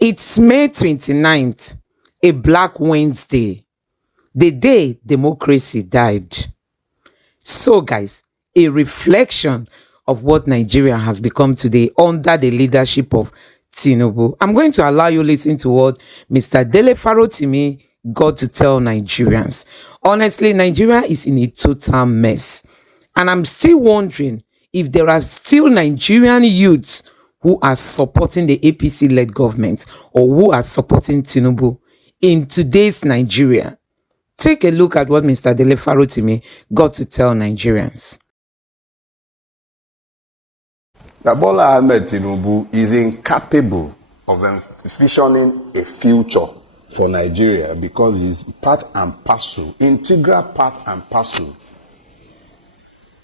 It's May 29th, a Black Wednesday, the day democracy died. So, guys, a reflection of what Nigeria has become today under the leadership of Tinubu. I'm going to allow you listen to what Mr. Dele Farotimi got to tell Nigerians. Honestly, Nigeria is in a total mess. And I'm still wondering if there are still Nigerian youths who are supporting the APC-led government or who are supporting Tinubu in today's Nigeria. Take a look at what Mr. Dele Farotimi got to tell Nigerians. Bola Ahmed Tinubu is incapable of envisioning a future for Nigeria because he's part and parcel, integral part and parcel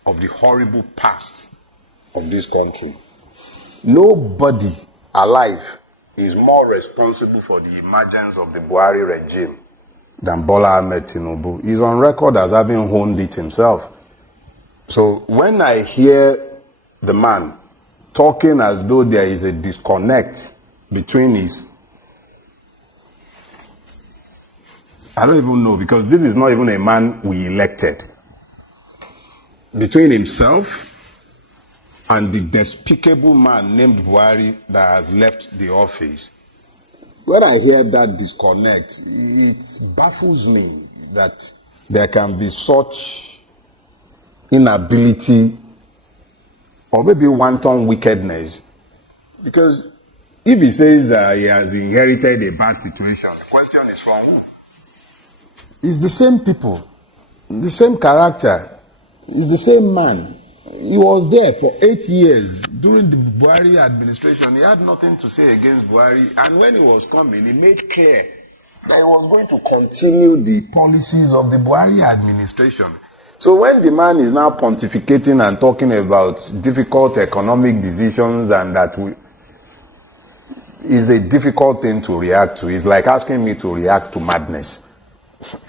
of the horrible past of this country. Nobody alive is more responsible for the emergence of the Buhari regime than Bola Ahmed Tinubu. He's on record as having honed it himself. So when I hear the man talking as though there is a disconnect between his, I don't even know, because this is not even a man we elected, between himself and the despicable man named Buhari that has left the office. When I hear that disconnect, it baffles me that there can be such inability or maybe wanton wickedness. Because if he says he has inherited a bad situation, the question is from who? It's the same people, the same character, it's the same man. He was there for 8 years during the Buhari administration. He had nothing to say against Buhari, and when he was coming, he made clear that he was going to continue the policies of the Buhari administration. So when the man is now pontificating and talking about difficult economic decisions and that is a difficult thing to react to, it's like asking me to react to madness.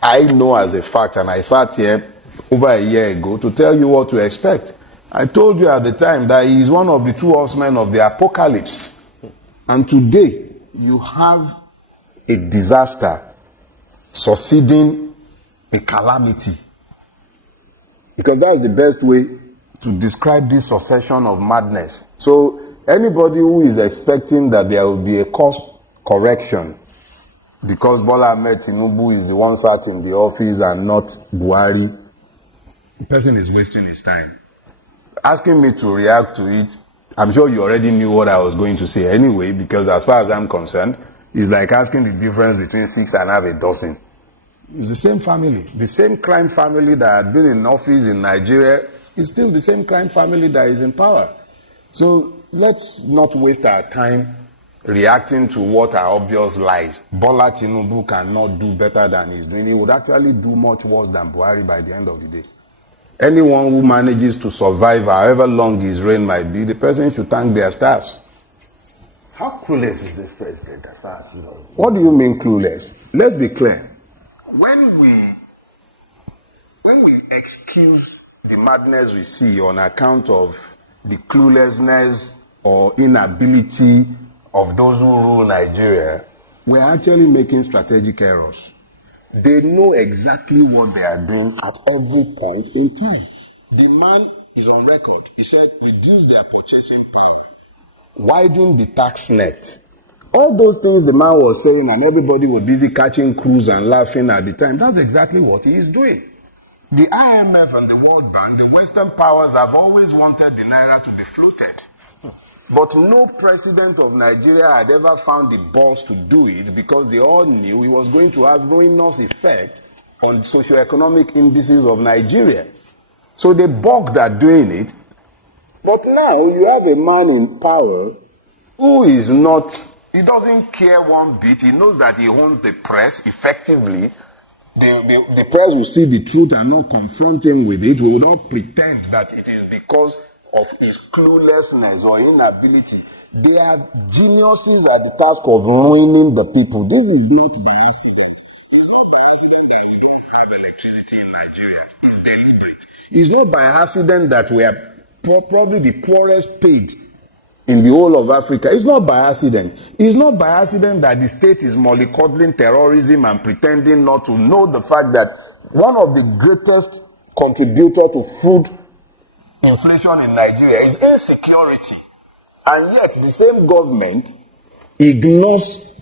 I know as a fact, and I sat here over a year ago to tell you what to expect. I told you at the time that he is one of the two horsemen of the apocalypse. And today, you have a disaster succeeding a calamity. Because that's the best way to describe this succession of madness. So anybody who is expecting that there will be a course correction because Bola Ahmed Tinubu is the one sat in the office and not Buhari, the person is wasting his time. Asking me to react to it, I'm sure you already knew what I was going to say anyway, because as far as I'm concerned, it's like asking the difference between 6 and half a dozen. It's the same family. The same crime family that had been in office in Nigeria is still the same crime family that is in power. So let's not waste our time reacting to what are obvious lies. Bola Tinubu cannot do better than he's doing. He would actually do much worse than Buhari by the end of the day. Anyone who manages to survive however long his reign might be, the person should thank their stars. How clueless is this president as far as you know? What do you mean clueless? Let's be clear. When we excuse the madness we see on account of the cluelessness or inability of those who rule Nigeria, we're actually making strategic errors. They know exactly what they are doing at every point in time. The man is on record. He said, reduce their purchasing power, widen the tax net. All those things the man was saying, and everybody was busy catching cruise and laughing at the time. That's exactly what he is doing. The IMF and the World Bank, the Western powers, have always wanted the naira to be floated. But no president of Nigeria had ever found the balls to do it because they all knew he was going to have ruinous effect on socioeconomic indices of Nigeria. So they balked at doing it. But now you have a man in power who is not, he doesn't care one bit. He knows that he owns the press effectively. The press will see the truth and not confront him with it. We will not pretend that it is because of his cluelessness or inability. They are geniuses at the task of ruining the people. This is not by accident. It's not by accident that we don't have electricity in Nigeria. It's deliberate. It's not by accident that we are probably the poorest paid in the whole of Africa. It's not by accident. It's not by accident that the state is mollycoddling terrorism and pretending not to know the fact that one of the greatest contributors to food inflation in Nigeria is insecurity. And yet the same government ignores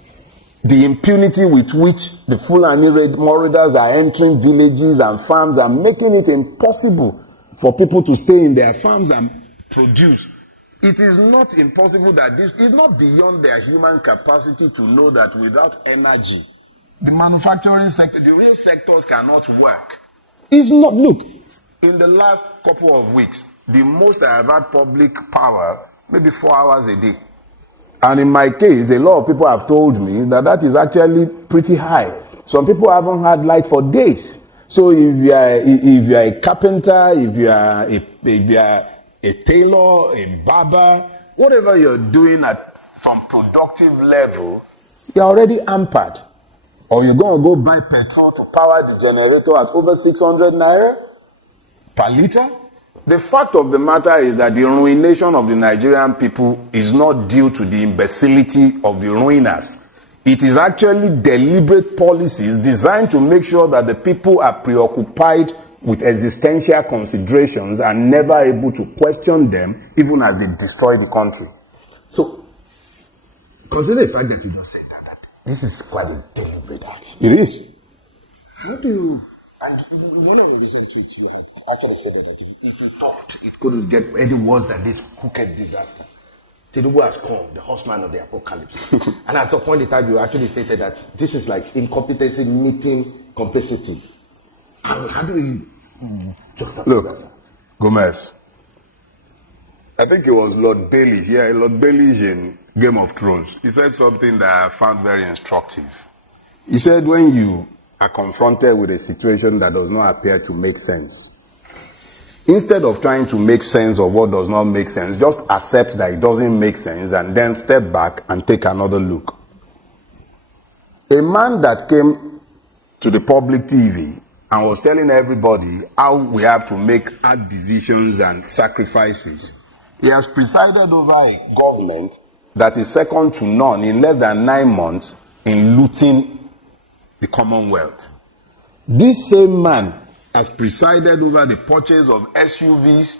the impunity with which the Fulani marauders are entering villages and farms and making it impossible for people to stay in their farms and produce. It is not impossible that this is not beyond their human capacity to know that without energy, the manufacturing sector, the real sectors cannot work. It's not, look, in the last couple of weeks, the most I have had public power, maybe 4 hours a day. And in my case, a lot of people have told me that that is actually pretty high. Some people haven't had light for days. So if you are a carpenter, if you are a tailor, a barber, whatever you're doing at some productive level, you're already hampered. Or you're going to go buy petrol to power the generator at over 600 naira per liter. The fact of the matter is that the ruination of the Nigerian people is not due to the imbecility of the ruiners. It is actually deliberate policies designed to make sure that the people are preoccupied with existential considerations and never able to question them, even as they destroy the country. So, consider the fact that you just said that this is quite a deliberate action. It is. How do you... And one of the recent tweets you had actually said that if you thought it couldn't get any worse than this crooked disaster, Tinubu has come, the horseman of the apocalypse. And at some point in time, you actually stated that this is like incompetency meeting complicity. How do we juxtapose that? Gomez, I think it was Lord Bailey here. Lord Bailey is in Game of Thrones. He said something that I found very instructive. He said, when you are confronted with a situation that does not appear to make sense, instead of trying to make sense of what does not make sense, just accept that it doesn't make sense and then step back and take another look. A man that came to the public TV and was telling everybody how we have to make hard decisions and sacrifices, he has presided over a government that is second to none in less than 9 months in looting the Commonwealth. This same man has presided over the purchase of SUVs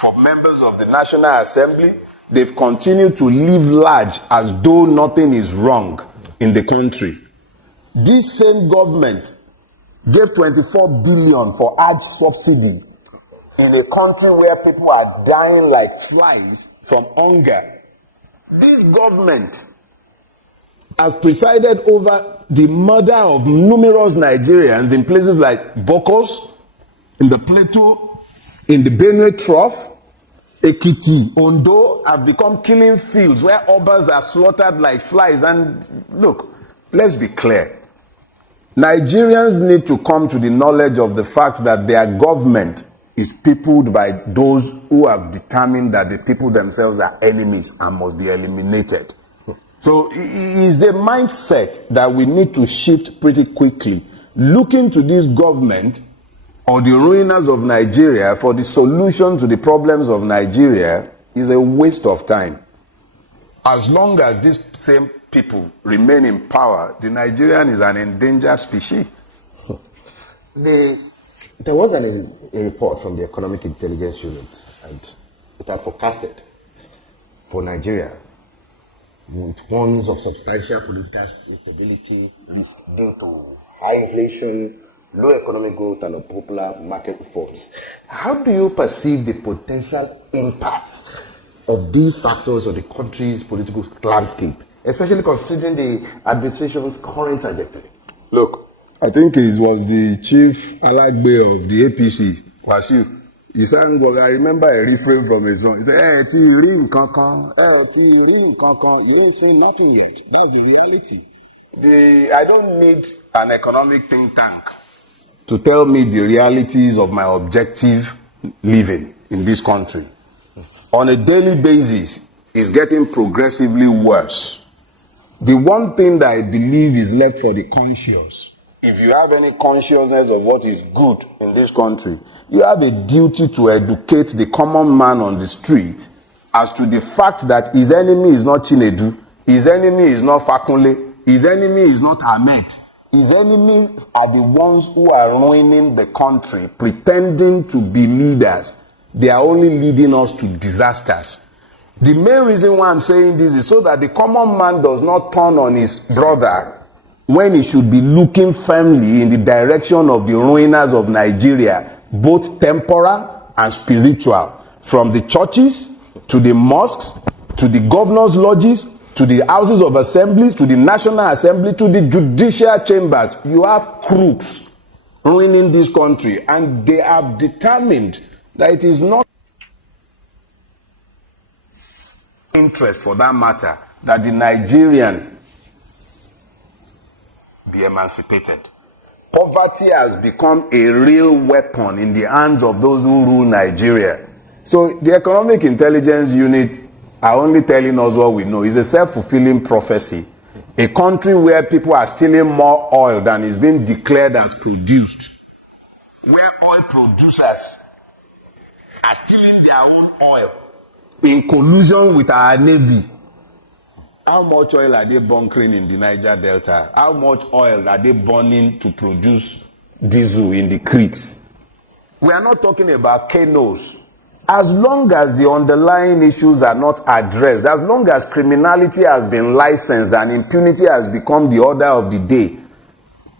for members of the National Assembly. They've continued to live large as though nothing is wrong in the country. This same government gave 24 billion for Hajj subsidy in a country where people are dying like flies from hunger. This government has presided over the murder of numerous Nigerians in places like Bokos, in the Plateau, in the Benue Trough, Ekiti, Ondo have become killing fields where obas are slaughtered like flies. And look, let's be clear. Nigerians need to come to the knowledge of the fact that their government is peopled by those who have determined that the people themselves are enemies and must be eliminated. So it is the mindset that we need to shift pretty quickly. Looking to this government or the ruiners of Nigeria for the solution to the problems of Nigeria is a waste of time. As long as these same people remain in power, the Nigerian is an endangered species. There was a report from the Economic Intelligence Unit, and it had forecasted for Nigeria with warnings of substantial political instability, risk due to high inflation, low economic growth, and unpopular market reforms. How do you perceive the potential impact of these factors on the country's political landscape, especially considering the administration's current trajectory? Look, I think it was the chief Alagbe of the APC, Wasiu. He sang, I remember a refrain from a song. He said, you ain't seen nothing yet. That's the reality. I don't need an economic think tank to tell me the realities of my objective living in this country. On a daily basis, it's getting progressively worse. The one thing that I believe is left for the conscious, if you have any consciousness of what is good in this country, you have a duty to educate the common man on the street as to the fact that his enemy is not Chinedu, his enemy is not Fakunle, his enemy is not Ahmed. His enemies are the ones who are ruining the country, pretending to be leaders. They are only leading us to disasters. The main reason why I'm saying this is so that the common man does not turn on his brother when he should be looking firmly in the direction of the ruiners of Nigeria, both temporal and spiritual, from the churches to the mosques, to the governors' lodges, to the houses of assemblies, to the National Assembly, to the judicial chambers. You have crooks ruining this country, and they are determined that it is not interest, for that matter, that the Nigerian be emancipated. Poverty has become a real weapon in the hands of those who rule Nigeria. So the Economic Intelligence Unit are only telling us what we know. It's a self-fulfilling prophecy. A country where people are stealing more oil than is being declared as produced, where oil producers are stealing their own oil in collusion with our navy. How much oil are they bunkering in the Niger Delta? How much oil are they burning to produce diesel in the Crete? We are not talking about canoes. As long as the underlying issues are not addressed, as long as criminality has been licensed and impunity has become the order of the day,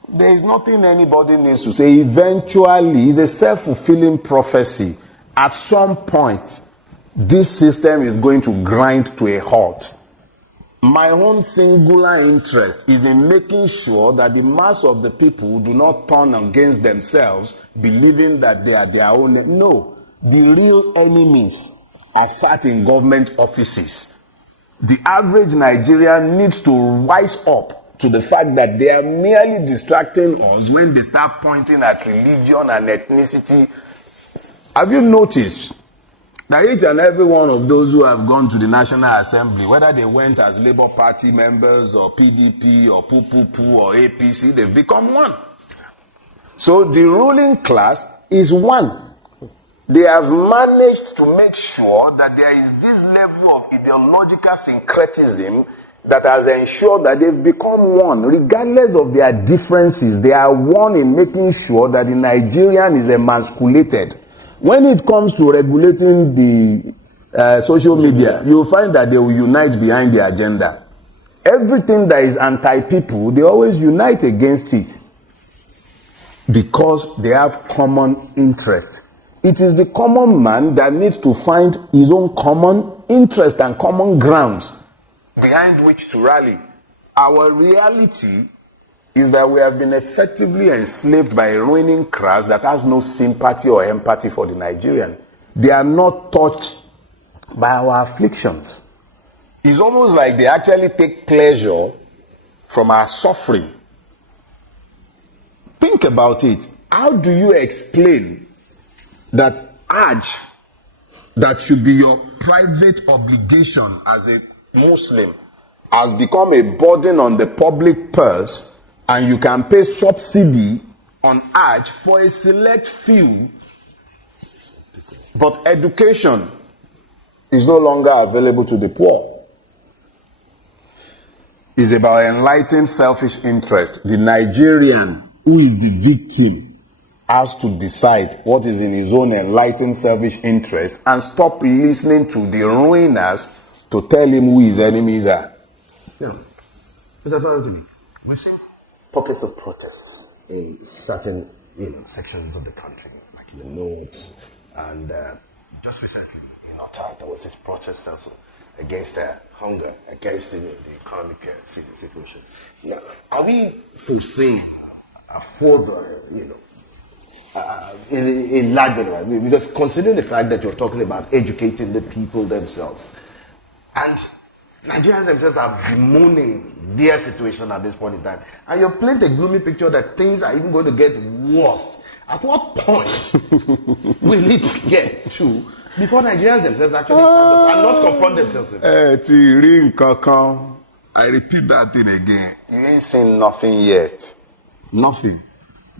there is nothing anybody needs to say. Eventually, it's a self-fulfilling prophecy. At some point, this system is going to grind to a halt. My own singular interest is in making sure that the mass of the people do not turn against themselves, believing that they are their own. No. The real enemies are sat in government offices. The average Nigerian needs to rise up to the fact that they are merely distracting us when they start pointing at religion and ethnicity. Have you noticed that each and every one of those who have gone to the National Assembly, whether they went as Labour Party members or PDP or PUPUPU or APC, they've become one. So the ruling class is one. They have managed to make sure that there is this level of ideological syncretism that has ensured that they've become one. Regardless of their differences, they are one in making sure that the Nigerian is emasculated. When it comes to regulating the social media, you'll find that they will unite behind the agenda. Everything that is anti-people, they always unite against it because they have common interest. It is the common man that needs to find his own common interest and common grounds behind which to rally. Our reality is that we have been effectively enslaved by a ruining class that has no sympathy or empathy for the Nigerian. They are not touched by our afflictions. It's almost like they actually take pleasure from our suffering. Think about it. How do you explain that Hajj, that should be your private obligation as a Muslim, has become a burden on the public purse, and you can pay subsidy on Hajj for a select few, but education is no longer available to the poor? It's about enlightened selfish interest. The Nigerian who is the victim has to decide what is in his own enlightened selfish interest and stop listening to the ruiners to tell him who his enemies are. Now, Mr. Farotimi, we see pockets of protests in certain, sections of the country, like in the north, and just recently in Ottawa, there was this protest also against hunger, against the economic situation. Now, are we foreseeing a further, in large way, because considering the fact that you're talking about educating the people themselves, and Nigerians themselves are bemoaning their situation at this point in time, and you're painting a gloomy picture that things are even going to get worse. At what point will it get to before Nigerians themselves actually stand up and not confront themselves with it? I repeat that thing again. You ain't seen nothing yet. Nothing.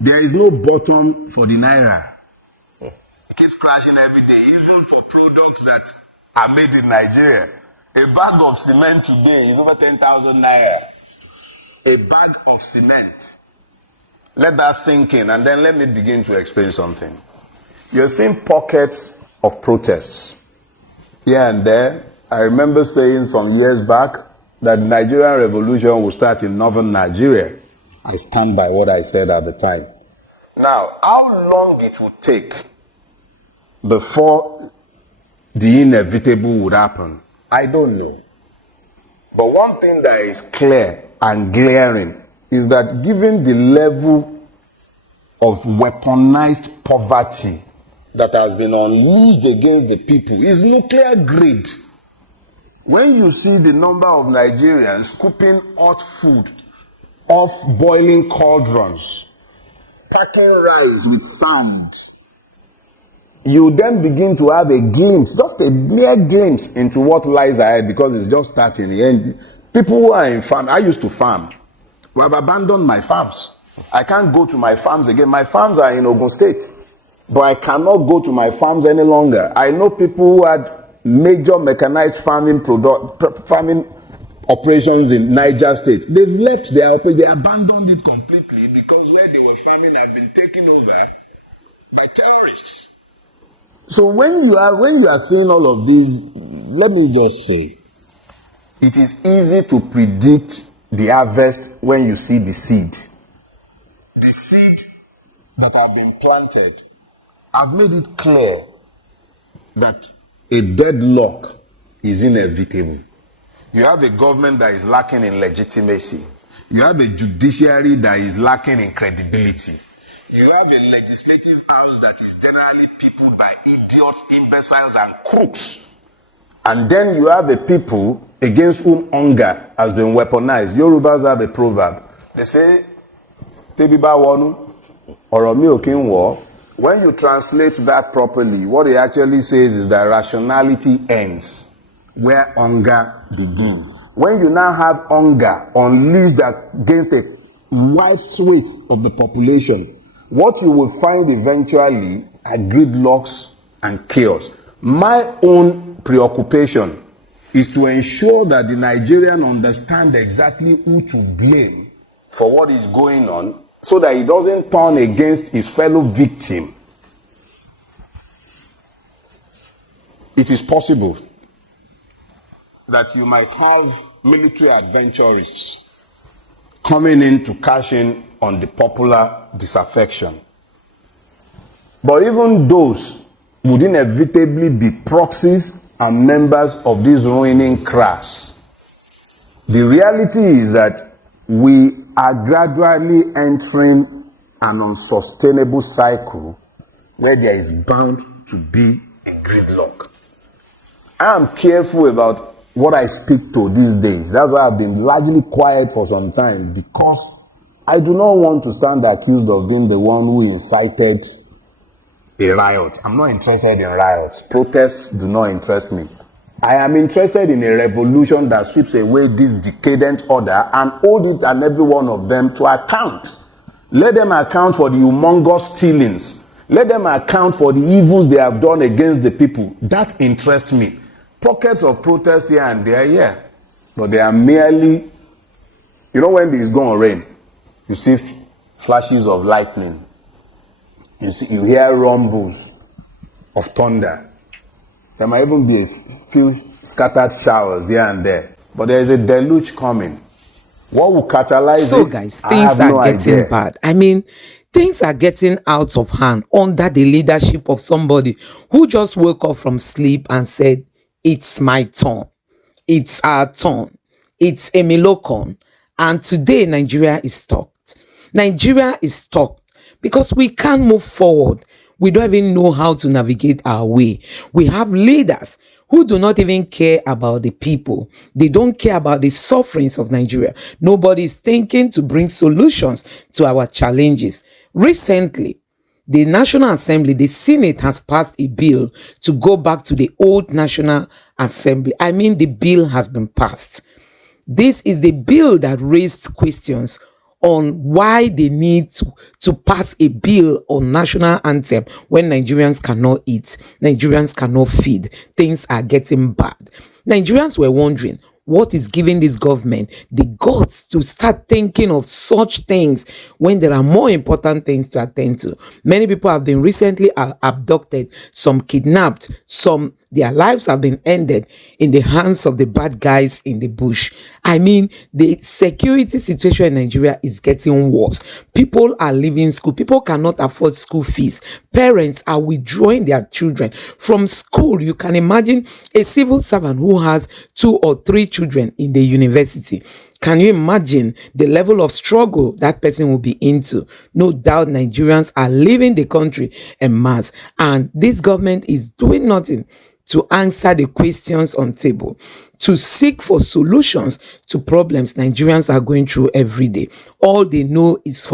There is no bottom for the naira. It keeps crashing every day, even for products that are made in Nigeria. A bag of cement today is over 10,000 naira. A bag of cement. Let that sink in, and then let me begin to explain something. You're seeing pockets of protests here and there. I remember saying some years back that the Nigerian revolution will start in northern Nigeria. I stand by what I said at the time. Now, how long it would take before the inevitable would happen, I don't know. But one thing that is clear and glaring is that given the level of weaponized poverty that has been unleashed against the people, is nuclear grade. When you see the number of Nigerians scooping hot food off boiling cauldrons, packing rice with sand, you then begin to have a glimpse, just a mere glimpse into what lies ahead, because it's just starting. And people who are in farm, I used to farm. We have abandoned my farms. I can't go to my farms again. My farms are in Ogun State, but I cannot go to my farms any longer. I know people who had major mechanized farming operations in Niger State. They've left their operation. They abandoned it completely because where they were farming had been taken over by terrorists. So when you are seeing all of these, let me just say, it is easy to predict the harvest when you see the seed. The seed that have been planted have made it clear that a deadlock is inevitable. You have a government that is lacking in legitimacy. You have a judiciary that is lacking in credibility. You have a legislative house that is generally peopled by idiots, imbeciles, and crooks. And then you have a people against whom hunger has been weaponized. Yorubas have a proverb. They say, Tebiba wonu, oromi okin wo. When you translate that properly, what it actually says is that rationality ends where hunger begins. When you now have hunger unleashed against a wide swath of the population, what you will find eventually are gridlocks and chaos. My own preoccupation is to ensure that the Nigerian understand exactly who to blame for what is going on, so that he doesn't turn against his fellow victim. It is possible that you might have military adventurists coming in to cash in on the popular disaffection. But even those would inevitably be proxies and members of this ruining class. The reality is that we are gradually entering an unsustainable cycle where there is bound to be a gridlock. I am careful about what I speak to these days. That's why I've been largely quiet for some time, because I do not want to stand accused of being the one who incited a riot. I'm not interested in riots. Protests do not interest me. I am interested in a revolution that sweeps away this decadent order and hold it and every one of them to account. Let them account for the humongous stealings. Let them account for the evils they have done against the people. That interests me. Pockets of protest here and there, yeah. But they are merely, when it's going to rain, you see flashes of lightning. You hear rumbles of thunder. There might even be a few scattered showers here and there. But there is a deluge coming. What will catalyze it? So guys, things are getting bad. I mean, things are getting out of hand under the leadership of somebody who just woke up from sleep and said, it's my turn. It's our turn. It's Emilokon. And today, Nigeria is stuck. Nigeria is stuck because we can't move forward. We don't even know how to navigate our way. We have leaders who do not even care about the people. They don't care about the sufferings of Nigeria. Nobody is thinking to bring solutions to our challenges. Recently, the National Assembly, the Senate has passed a bill to go back to the old National Assembly. I mean, the bill has been passed. This is the bill that raised questions on why they need to pass a bill on national anthem when Nigerians cannot eat, Nigerians cannot feed, things are getting bad. Nigerians were wondering, what is giving this government the guts to start thinking of such things when there are more important things to attend to? Many people have been recently abducted, some kidnapped, some their lives have been ended in the hands of the bad guys in the bush. I mean, the security situation in Nigeria is getting worse. People are leaving school. People cannot afford school fees. Parents are withdrawing their children from school. You can imagine a civil servant who has 2 or 3 children in the university. Can you imagine the level of struggle that person will be into? No doubt Nigerians are leaving the country en masse, and this government is doing nothing to answer the questions on table, to seek for solutions to problems Nigerians are going through every day. All they know is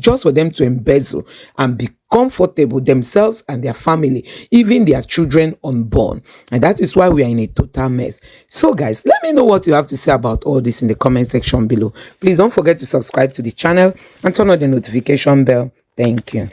just for them to embezzle and be comfortable themselves and their family, even their children unborn. And that is why we are in a total mess. So guys, let me know what you have to say about all this in the comment section below. Please don't forget to subscribe to the channel and turn on the notification bell. Thank you.